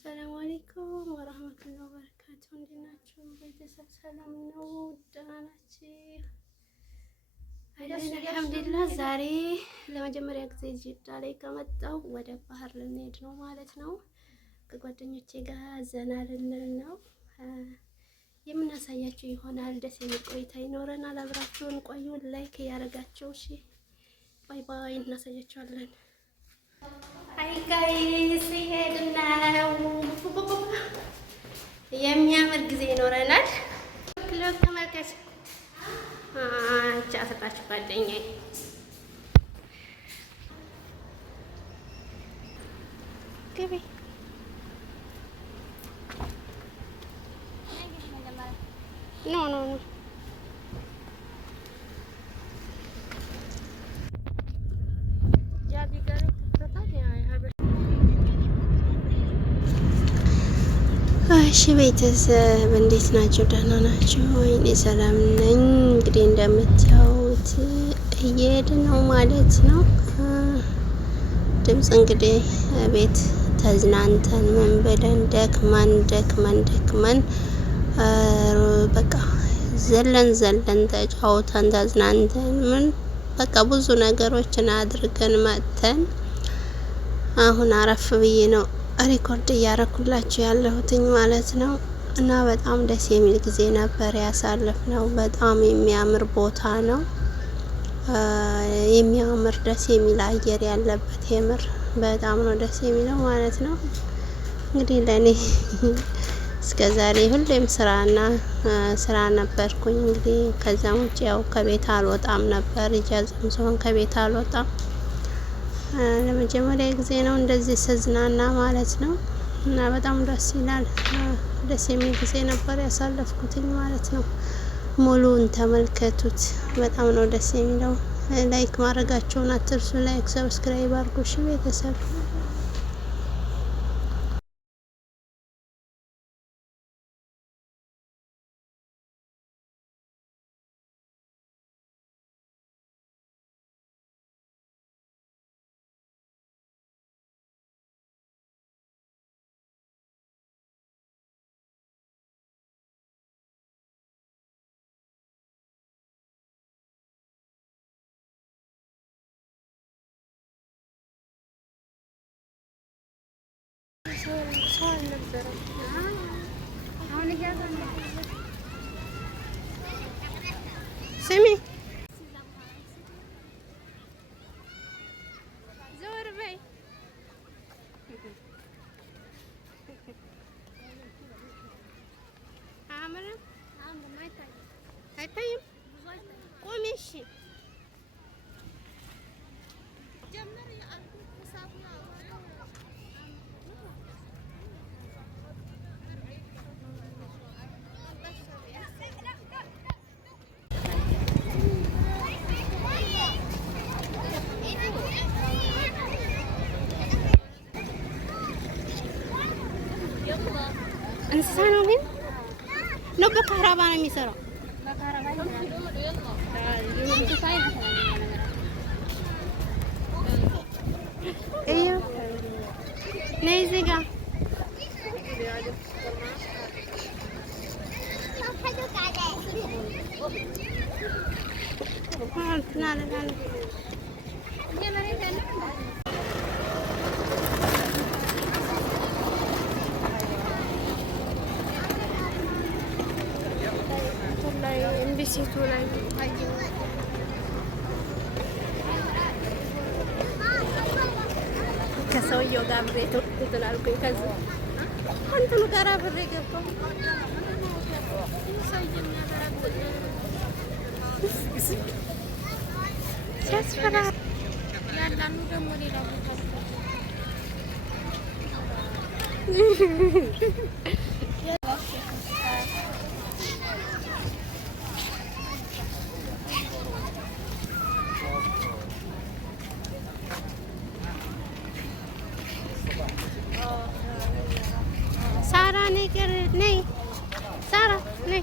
ሰላም አለይኩም ወራህመቱላሂ ወበረካቱ። እንዴት ናችሁ ቤተሰብ? ሰላም ነው? ደህና ናችሁ? አልሐምዱሊላህ። ዛሬ ለመጀመሪያ ጊዜ ጅዳ ላይ ከመጣሁ ወደ ባህር ልንሄድ ነው ማለት ነው። ከጓደኞቼ ጋር ዘና ልንል ነው። የምናሳያችሁ ይሆናል። ደስ የሚል ቆይታ ይኖረናል። አብራችሁን ቆዩ። ላይክ እያደረጋችሁ እሺ። ባይ ባይ። እናሳያችኋለን። አይ ጋይስ ይሄድን ነው። የሚያምር ጊዜ ይኖረናል። ሎክ ተመልከች። አሰጣችሁ ጓደኛዬ ግቢ። ኖ ኖ ኖ እሺ ቤተሰብ እንዴት ናቸው? ደህና ናቸው ወይ? እኔ ሰላም ነኝ። እንግዲህ እንደምታዩት እየሄድን ነው ማለት ነው። ድምፅ እንግዲህ ቤት ተዝናንተን ምን ብለን ደክመን በቃ ዘለን ተጫውተን ተዝናንተን ምን በቃ ብዙ ነገሮችን አድርገን መጥተን አሁን አረፍ ብዬ ነው ሪኮርድ እያረኩላችሁ ያለሁትኝ ማለት ነው። እና በጣም ደስ የሚል ጊዜ ነበር ያሳለፍነው። በጣም የሚያምር ቦታ ነው። የሚያምር ደስ የሚል አየር ያለበት የምር በጣም ነው ደስ የሚለው ማለት ነው። እንግዲህ ለኔ እስከዛሬ ሁሌም ስራ ነበርኩኝ። እንግዲህ ከዛም ውጭ ያው ከቤት አልወጣም ነበር። ኢጃዛም ሲሆን ከቤት አልወጣም። ለመጀመሪያ ጊዜ ነው እንደዚህ ስዝናና ማለት ነው። እና በጣም ደስ ይላል። ደስ የሚል ጊዜ ነበር ያሳለፍኩትኝ ማለት ነው። ሙሉን ተመልከቱት። በጣም ነው ደስ የሚለው። ላይክ ማድረጋቸውን አትርሱ። ላይክ ሰብስክራይብ አድርጉ እሺ ቤተሰብ። ሰው አልነበረም። ስሚ ዞር በይ። አይታይም። ቆሜ እሺ እንስሳ ነው ግን ነው። በካህራባ ነው የሚሰራው። እዮ ነይ እዚህ ጋር ኤምቢሲቱ ላይ ከሰውየው ጋር ብሬ ተላልኩኝ። ከዚህ እንትኑ ጋር ብሬ ገባሁ። ሲያስፈራ ያላኑ ደግሞ ሌላ ቦታ ሳራ ነገር ነይ፣ ሳራ ነይ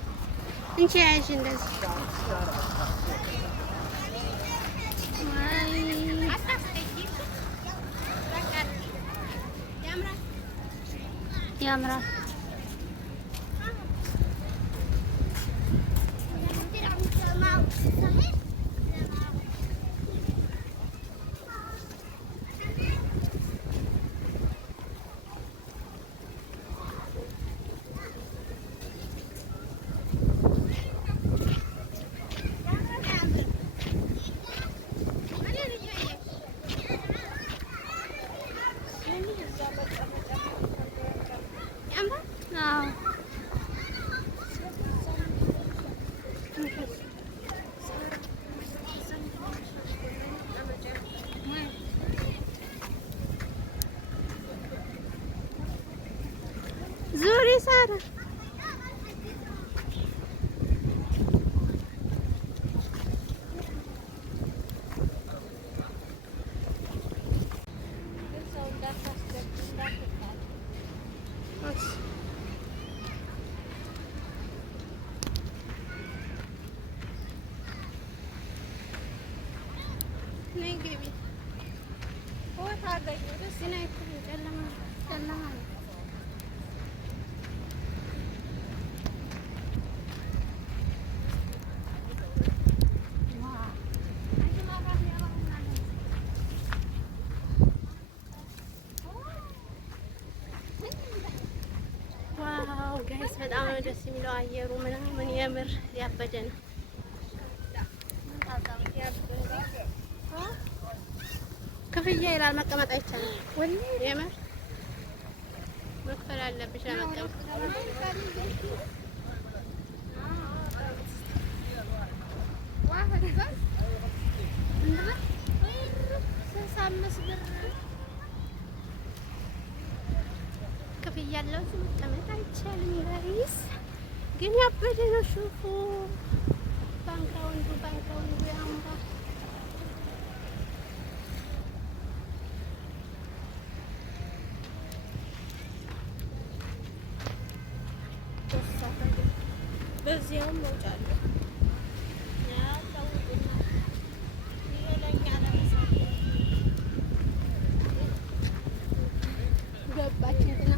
እንቺ ያዥ እንደዚህ ያምራል። ዙሪ ሳራ ነይ ግቢ ቦታ አገኘ ደስ ይላል። ጨለማ ጨለማ ነው። ዋው ጋይስ በጣም ነው ደስ የሚለው አየሩ ምናምን የምር ያበደ ነው። ክፍያ ይላል መቀመጥ አይቻልም። ወላሂ የምር መክፈል አለብሽ ለመቀመጥ። ክፍያ ያለው መቀመጥ አይቻልም ጋይስ፣ ግን ያበደ ነው። ሹፉ ባንክራውንዱ ያምራል። በዚያውም መውጫ አለ። ገባች እንትና